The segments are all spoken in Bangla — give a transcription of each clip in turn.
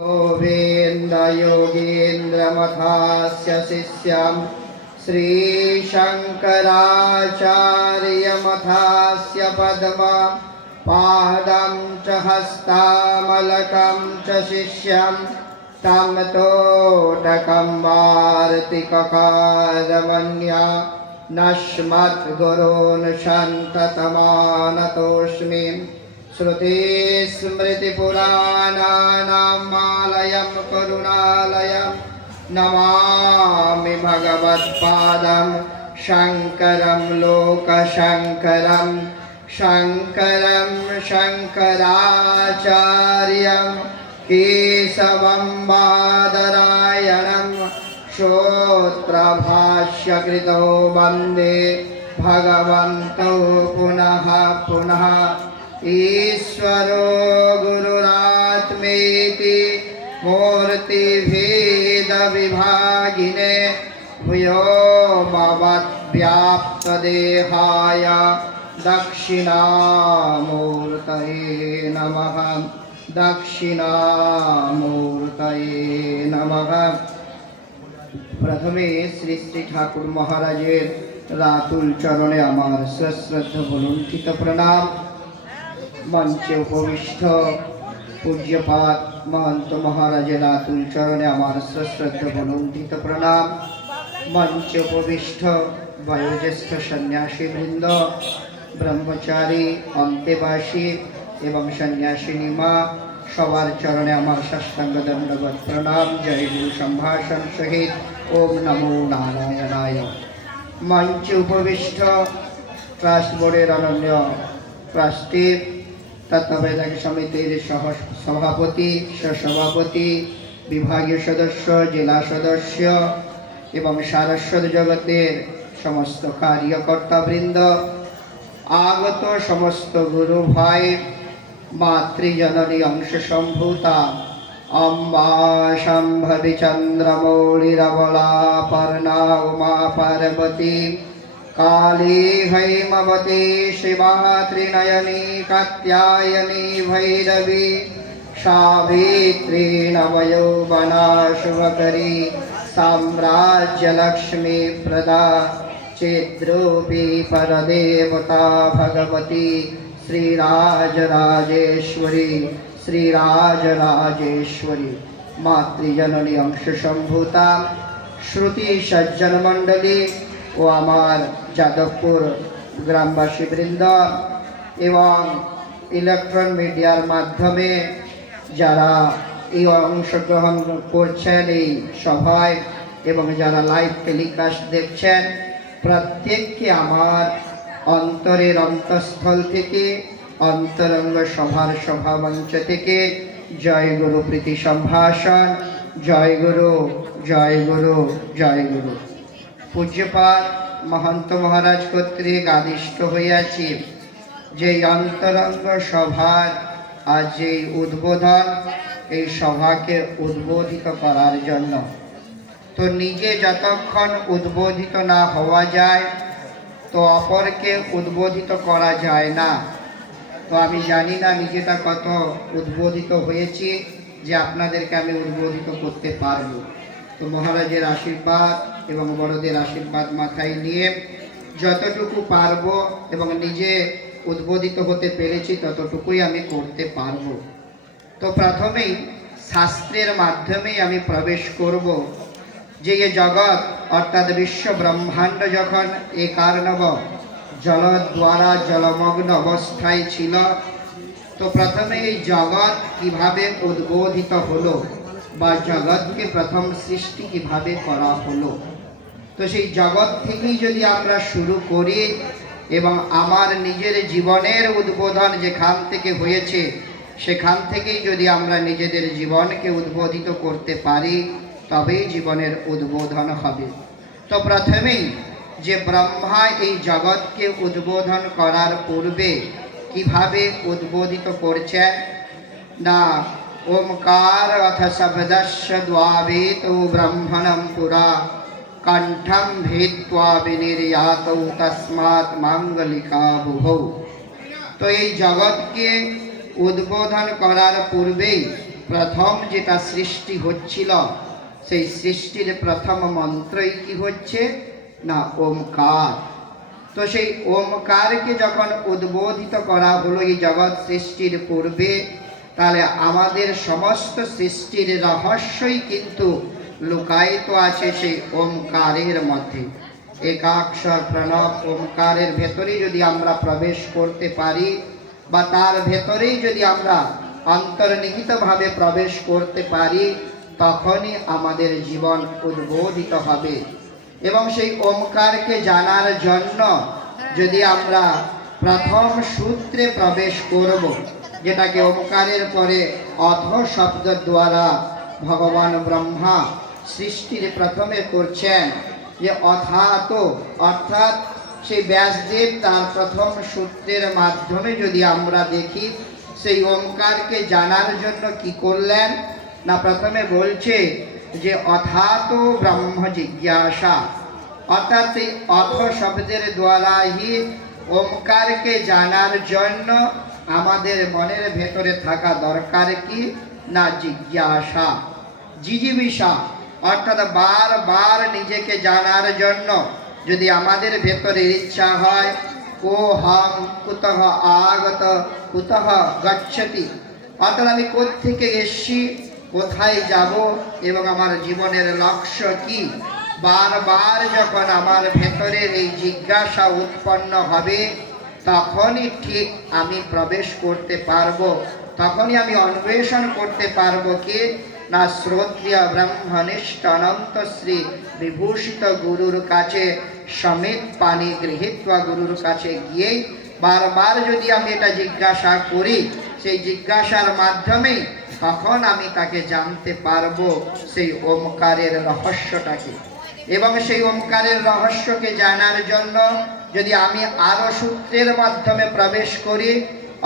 योगेन्द्रमथास्य शिष्यं श्रीशङ्कराचार्यमथास्य पद्मा पादं च हस्तामलकं च शिष्यं तं तोटकं वार्तिककारमन्या नश्मद्गुरून् सन्ततमानतोऽस्मि। श्रुतिस्मृतिपुराणानामालयं करुणालयं नमामि भगवत्पादं शङ्करं लोकशङ्करं शङ्करं शङ्कराचार्यं केशवं बादरायणं श्रोत्रभाष्यकृतो वन्दे भगवन्तौ पुनः पुनः। ईश्वरो गुरुरात्मेति मूर्तिभेदविभागिने व्योमवद्व्याप्तदेहाय दक्षिणामूर्तये नमः। दक्षिणामूर्तये नमः। प्रथमे श्री श्री ठाकुर महाराजेर रातुल चरणे आमार सश्रद्धा भुलुण्ठित प्रणाम। मंचे उपविष्ट पूज्यपाद महंत महाराज रातुल चरणे आमार सश्रद्धा भुलुण्ठित प्रणाम। मंचे उपविष्ट वयोज्येष्ठ सन्यासी वृंद, ब्रह्मचारी, अंतेवासी एवं सन्यासिनी मा सवार चरणे आमार साष्टांग दंडवत प्रणाम। जय गुरु संभाषण सहित ओम नमो नारायणाय। मंचे उपविष्ट ट्रास्ट बोर्डेर अनन्य ट्रास्टी तत्त्ववेदांग समितिर सह सभापति, सहसभापति, विभागीय सदस्य, जिला सदस्य एवं सारस्वत जगतेर समस्त कार्यकर्ताबृंद, आगत समस्त गुरु भाई, मातृजननी अंश सम्भूता अम्बा सम्भवि चंद्रमौलिरबला पर्णा उमा पार्वती काली हैमवती शिवा त्रिनयनी कात्यायनी भैरवी सावित्री नवयौवना शुभकरी साम्राज्यलक्ष्मी प्रदा चिद्रूपी परदेवता भगवती श्रीराजराजेश्वरी श्रीराजराजेश्वरी मातृजननी अंश सम्भूता श्रुति सज्जन मंडली ও আমার যাদবপুর গ্রামবাসী বৃন্দ এবং ইলেকট্রন মিডিয়ার মাধ্যমে যারা এই অংশগ্রহণ করছেন এই সভায় এবং যারা লাইভ টেলিকাস্ট দেখছেন, প্রত্যেককে আমার অন্তরের অন্তঃস্থল থেকে অন্তরঙ্গ সভার সভামঞ্চ থেকে জয় গুরু প্রীতি সম্ভাষণ। জয় গুরু, জয় গুরু, জয় গুরু। पूज्यपाद महंत महाराज कर्तृक आदिष्ट हইয়াছি যে অন্তরঙ্গ সভার আজ যে উদ্বোধন, এই সভাকে উদ্বোধিত করার জন্য। তো নিজে যতক্ষণ উদ্বোধিত না হওয়া যায় তো অপরকে উদ্বোধিত করা যায় না। তো আমি জানি না নিজেটা কত উদ্বোধিত হয়েছি যে আপনাদেরকে আমি উদ্বোধিত করতে পারবো। তো মহারাজের আশীর্বাদ এবং বড়দের আশীর্বাদ মাথায় নিয়ে যতটুকু পারবো এবং নিজে উদ্বোধিত হতে পেরেছি ততটুকুই আমি করতে পারবো। তো প্রথমেই শাস্ত্রের মাধ্যমেই আমি প্রবেশ করব যে এই জগৎ অর্থাৎ বিশ্ব ব্রহ্মাণ্ড যখন একার্ণব জল দ্বারা জলমগ্ন অবস্থায় ছিল, তো প্রথমে এই জগৎ কিভাবে উদ্বোধিত হলো বা জগৎকে প্রথম সৃষ্টি কিভাবে করা হলো, তো সেই জগৎ থেকেই যদি আমরা শুরু করি এবং আমার নিজের জীবনের উদ্বোধন যেখান থেকে হয়েছে সেখান থেকেই যদি আমরা নিজেদের জীবনকে উদ্বোধিত করতে পারি তবেই জীবনের উদ্বোধন হবে। তো প্রথমেই যে ব্রহ্মা এই জগৎকে উদ্বোধন করার পূর্বে কিভাবে উদ্বোধিত করছেন না, ओंकार अथ शब्दस्य द्वावेतो ब्रह्मणं पुरा कंठम भेत्वा विनिर्यातौ तस्मात् मांगलिका बुभौ। तो ये जगत के उद्बोधन करार पूर्वे প্রথম যেটা সৃষ্টি হচ্ছিল সেই সৃষ্টির প্রথম মন্ত্রই কি হচ্ছে না ওমকার। তো সেই ওমকারকে যখন উদ্বোধিত করা হলো এই জগৎ সৃষ্টির পূর্বে, তাহলে আমাদের সমস্ত সৃষ্টির রহস্যই কিন্তু লুকায়িত আছে সেই ওমকারের মধ্যে। একাক্ষর প্রণব ওমকারের ভেতরেই যদি আমরা প্রবেশ করতে পারি বা তার ভেতরেই যদি আমরা অন্তর্নিহিতভাবে প্রবেশ করতে পারি, তখনই আমাদের জীবন উদ্বোধিত হবে। এবং সেই ওমকারকে জানার জন্য যদি আমরা প্রথম সূত্রে প্রবেশ করব, যেটাকে ওমকারের পরে অধ শব্দ দ্বারা ভগবান ব্রহ্মা সৃষ্টির প্রথমে করছেন, যে অথাত, অর্থাৎ সেই ব্যাসদেব তার প্রথম সূত্রের মাধ্যমে যদি আমরা দেখি সেই ওমকারকে জানার জন্য কি করলেন না, প্রথমে বলছে যে অথাত ব্রহ্ম জিজ্ঞাসা, অর্থাৎ সেই অথ শব্দের দ্বারাই ওমকারকে জানার জন্য আমাদের মনের ভেতরে থাকা দরকার কি না জিজ্ঞাসা, জিজিবিষা, অর্থাৎ বারবার নিজেকে জানার জন্য যদি আমাদের ভেতরে ইচ্ছা হয়, কো হম কুতঃ আগত কুতঃ গচ্ছতি, অর্থাৎ আমি কোত্থেকে এসছি, কোথায় যাব এবং আমার জীবনের লক্ষ্য কি, বারবার যখন আমার ভেতরের এই জিজ্ঞাসা উৎপন্ন হবে, তখনই ঠিক আমি প্রবেশ করতে পারবো, তখনই আমি অন্বেষণ করতে পারবো কি না শ্রোত্রিয় ব্রহ্মনিষ্ঠ অনন্ত শ্রী বিভূষিত গুরুর কাছে সমিত পানি গৃহীত্বা গুরুর কাছে গিয়েই বারবার যদি আমি এটা জিজ্ঞাসা করি, সেই জিজ্ঞাসার মাধ্যমে তখন আমি তাকে জানতে পারবো সেই ওমকারের রহস্যটাকে। এবং সেই ওমকারের রহস্যকে জানার জন্য যদি আমি আরো সূত্রের মাধ্যমে প্রবেশ করি,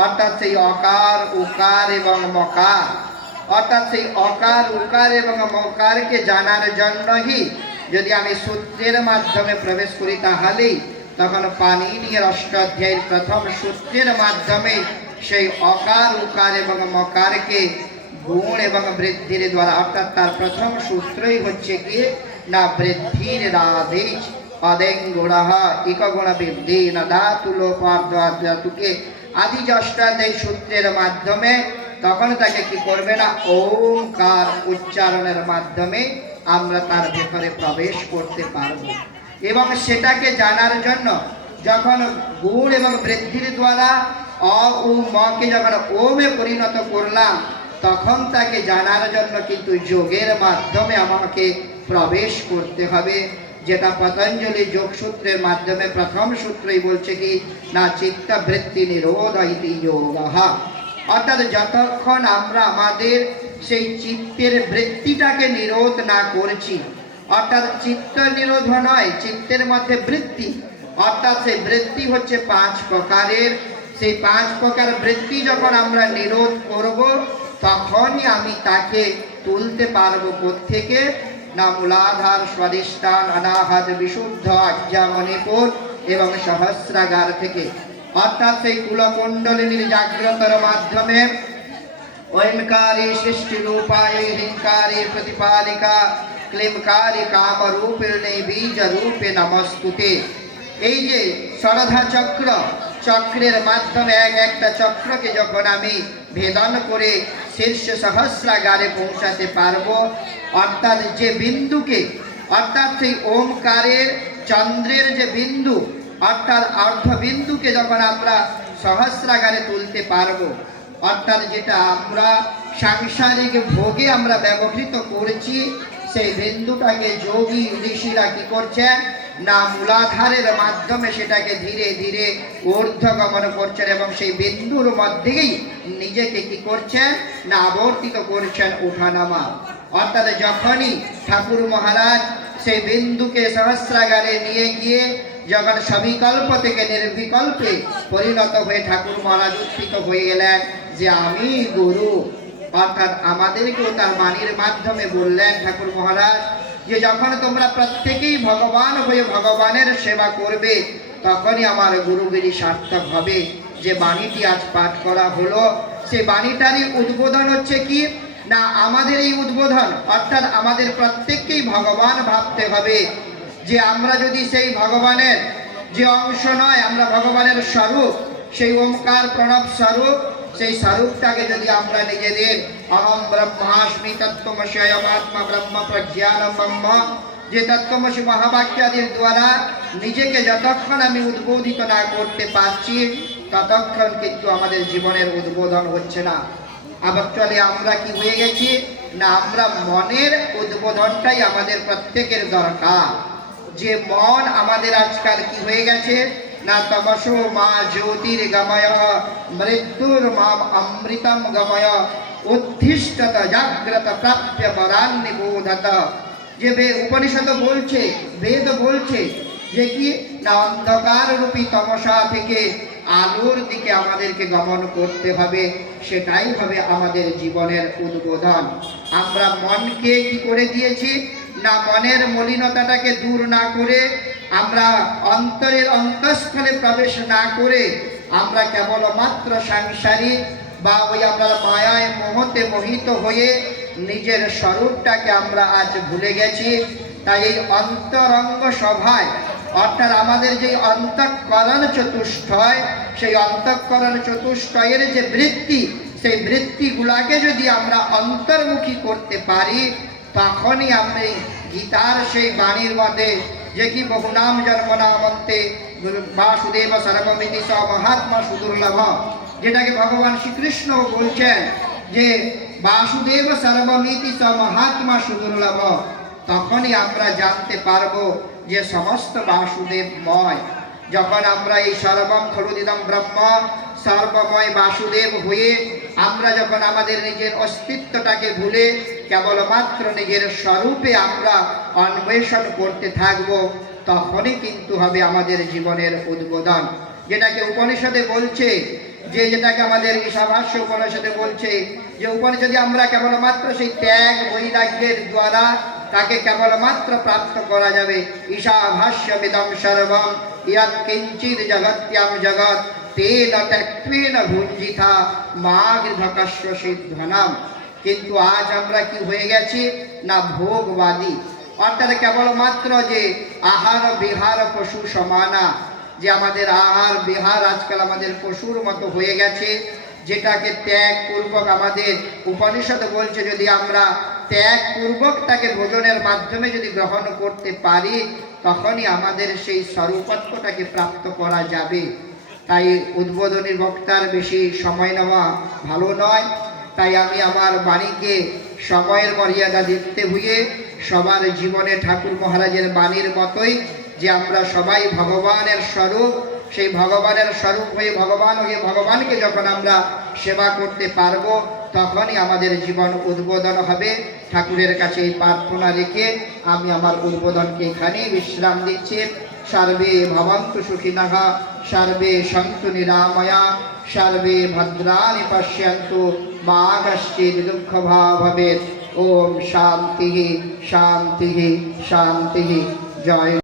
অর্থাৎ সেই অকার উকার এবং মকার, অর্থাৎ সেই অকার উকার এবং মকারকে জানার জন্যই যদি আমি সূত্রের মাধ্যমে প্রবেশ করি, তাহলেই তখন পাণিনির অষ্টাধ্যায়ের প্রথম সূত্রের মাধ্যমে সেই অকার উকার এবং মকারকে গুণ এবং বৃদ্ধির দ্বারা, অর্থাৎ তার প্রথম সূত্রই হচ্ছে কি না বৃদ্ধির আদেশ অদেঙ্গুণঃ ইকগুণ বৃদ্ধি না ধাতুলোপার্ধাতুকে আদি অষ্টাধ্যায়ী সূত্রের মাধ্যমে তখন তাকে কি করবে না ওমকার উচ্চারণের মাধ্যমে আমরা তার ভেতরে প্রবেশ করতে পারব। এবং সেটাকে জানার জন্য যখন গুণ এবং বৃদ্ধির দ্বারা অ উ মকে যখন ওমে পরিণত করলাম, তখন তাকে জানার জন্য কিন্তু যোগের মাধ্যমে আমাকে প্রবেশ করতে হবে, যেটা পতঞ্জলি যোগসূত্রের মাধ্যমে প্রথম সূত্রই বলছে কি না চিত্তবৃত্তি নিরোধ ইতি যোগঃ, অর্থাৎ যতক্ষণ আমরা আমাদের সেই চিত্তের বৃত্তিটাকে নিরোধ না করছি, অর্থাৎ চিত্ত নিরোধ নয়, চিত্তের মধ্যে বৃত্তি, অর্থাৎ সেই বৃত্তি হচ্ছে 5 প্রকারের, সেই 5 প্রকার বৃত্তি যখন আমরা নিরোধ করব, তখনই আমি তাকে তুলতে পারবো কোত্থেকে না মূলাধার স্বাধিষ্ঠান অনাহত বিশুদ্ধ আজ্ঞা মণিপুর এবং সহস্রাগার থেকে, অর্থাৎ সেই কুলকুণ্ডলিনীর জাগ্রতর মাধ্যমে ওমকারী সৃষ্টি রূপায় হিংকারী প্রতিপালিকা ক্লীমকারী কাম রূপিণী বীজ রূপে নমস্তুতে। এই যে সরধা চক্র, চক্রের মাধ্যমে এক একটা চক্রকে যখন আমি ভেদন করে শীর্ষ সহস্রাগারে পৌঁছাতে পারবো, অর্থাৎ যে বিন্দুকে, অর্থাৎ সেই ওমকারের চন্দ্রের যে বিন্দু, অর্থাৎ অর্ধবিন্দুকে যখন আমরা সহস্রাগারে তুলতে পারবো, অর্থাৎ যেটা আমরা সাংসারিক ভোগে আমরা ব্যবহৃত করেছি, সেই বিন্দুটাকে যোগী ঋষিরা কি করছেন না মূলাধারের মাধ্যমে সেটাকে ধীরে ধীরে ঊর্ধ্বগমন করছেন এবং সেই বিন্দুর মধ্যেই নিজেকে কি করছেন না আবর্তিত করছেন ওঠানামা। অর্থাৎ যখনই ঠাকুর মহারাজ সেই বিন্দুকে সহস্রাগারে নিয়ে গিয়ে যখন সবিকল্প থেকে নির্বিকল্পে পরিণত হয়ে ঠাকুর মহারাজ উত্থিত হয়ে গেলেন যে আমি গুরু, অর্থাৎ আমাদেরকেও তার বাণীর মাধ্যমে বললেন ঠাকুর মহারাজ যে যখন তোমরা প্রত্যেকেই ভগবান হয়ে ভগবানের সেবা করবে, তখনই আমার গুরুগিরি সার্থক হবে। যে বাণীটি আজ পাঠ করা হলো, সেই বাণীটারই উদ্বোধন হচ্ছে কি না আমাদের এই উদ্বোধন, অর্থাৎ আমাদের প্রত্যেককেই ভগবান ভাবতে হবে যে আমরা যদি সেই ভগবানের যে অংশ নয়, আমরা ভগবানের স্বরূপ, সেই ওমকার প্রণব স্বরূপ, সেই স্বরূপটাকে যদি আমরা নিজেদের অহম ব্রহ্মাস্মি তত্ত্বমসি অয়মাত্মা ব্রহ্ম প্রজ্ঞান ব্রহ্ম, যে তত্ত্বমসি মহাবাক্যাদির দ্বারা নিজেকে যতক্ষণ আমি উদ্বোধিত না করতে পারছি, ততক্ষণ কিন্তু আমাদের জীবনের উদ্বোধন হচ্ছে না। আবার চলে আমরা কি হয়ে গেছি না, আমরা মনের উদ্বোধনটাই আমাদের প্রত্যেকের দরকার। যে মন আমাদের আজকাল কি হয়ে গেছে না, তমসো মা জ্যোতির গময় মৃত্যুর মাম অমৃতম গময় উদ্ধিষ্টত জাগ্রত প্রাপ্য বরান্নি বোধত। যে উপনিষদ বলছে, বেদ বলছে যে কি না, অন্ধকার রূপী তমসা থেকে আলোর দিকে আমাদেরকে গমন করতে হবে, সেটাই হবে আমাদের জীবনের উদ্বোধন। আমরা মনকে কি করে দিয়েছি না, মনের মলিনতাটাকে দূর না করে, আমরা অন্তরের অন্তঃস্থলে প্রবেশ না করে, আমরা কেবলমাত্র সাংসারিক বা ওই আমরা মায়ায় মোহতে মোহিত হয়ে নিজের স্বরূপটাকে আমরা আজ ভুলে গেছি। তাই এই অন্তরঙ্গ সভায়, অর্থাৎ আমাদের যে অন্তঃকরণ চতুষ্টয়, সেই অন্তঃকরণ চতুষ্টয়ের যে বৃত্তি, সেই বৃত্তিগুলাকে যদি আমরা অন্তর্মুখী করতে পারি, তখনই আমি গীতার সেই বাণীর মধ্যে যে কি বহুনাম জন্মনামন্তে বাসুদেব সর্বমিতি স মহাত্মা সুদুর্লভ, যেটাকে ভগবান শ্রীকৃষ্ণ বলছেন যে বাসুদেব সর্বমিতি স মহাত্মা সুদুর্লভ, তখনই আমরা জানতে পারবো যে সমস্ত বাসুদেবময়। যখন আমরা এই সর্বম খলুদিদম ব্রহ্ম, সর্বময় বাসুদেব হয়ে আমরা যখন আমাদের নিজের অস্তিত্বটাকে ভুলে কেবলমাত্র নিজের স্বরূপে আমরা অন্বেষণ করতে থাকব, তখনই কিন্তু হবে আমাদের জীবনের উদ্বোধন। যেটাকে উপনিষদে বলছে যে, যেটাকে আমাদের ঈশাভাষ্য উপনিষদে বলছে যে যদি আমরা কেবলমাত্র সেই ত্যাগ বৈরাগ্যের দ্বারা তাকে কেবলমাত্র প্রাপ্ত করা যাবে। ঈশাভাষ্যমিদং সর্বম ইয়াৎ কিঞ্চিৎ জগত্যাম জগৎ তেন ত্যক্তেন ভুঞ্জিতা মাগধকস্য সিদ্ধনাম। কিন্তু আজ আমরা কি হয়ে গেছি না, ভোগবাদী, অর্থাৎ কেবলমাত্র যে আহার বিহার পশু সমানা, যে আমাদের আহার বিহার আজকাল আমাদের পশুর মতো হয়ে গেছে, যেটাকে ত্যাগ পূর্বক আমাদের উপনিষদ বলছে যদি আমরা ত্যাগ পূর্বক তাকে ভোজনের মাধ্যমে যদি গ্রহণ করতে পারি, তখনই আমাদের সেই স্বরূপত্বটাকে প্রাপ্ত করা যাবে। তাই উদ্বোধনী বক্তার বেশি সময় নেওয়া ভালো নয়। তাই আমি আমার বাণীকে সময়ের মর্যাদা দিতে হয়ে সবার জীবনে ঠাকুর মহারাজের বাণীর মতোই যে আমরা সবাই ভগবানের স্বরূপ, সেই ভগবানের স্বরূপ হয়ে ভগবানকে যখন আমরা সেবা করতে পারবো, তখনই আমাদের জীবন উদ্বোধন হবে। ঠাকুরের কাছে এই প্রার্থনা রেখে আমি আমার উদ্বোধনকে এখানেই বিশ্রাম দিচ্ছি। সর্বে ভবন্তু সুখিনঃ, সর্বে সন্তু নিরাময়া, সর্বে ভদ্রাণি পশ্যন্তু মা কশ্চিৎ দুঃখভাগ্ ভবেৎ। ওম শান্তি শান্তি শান্তি। জয়।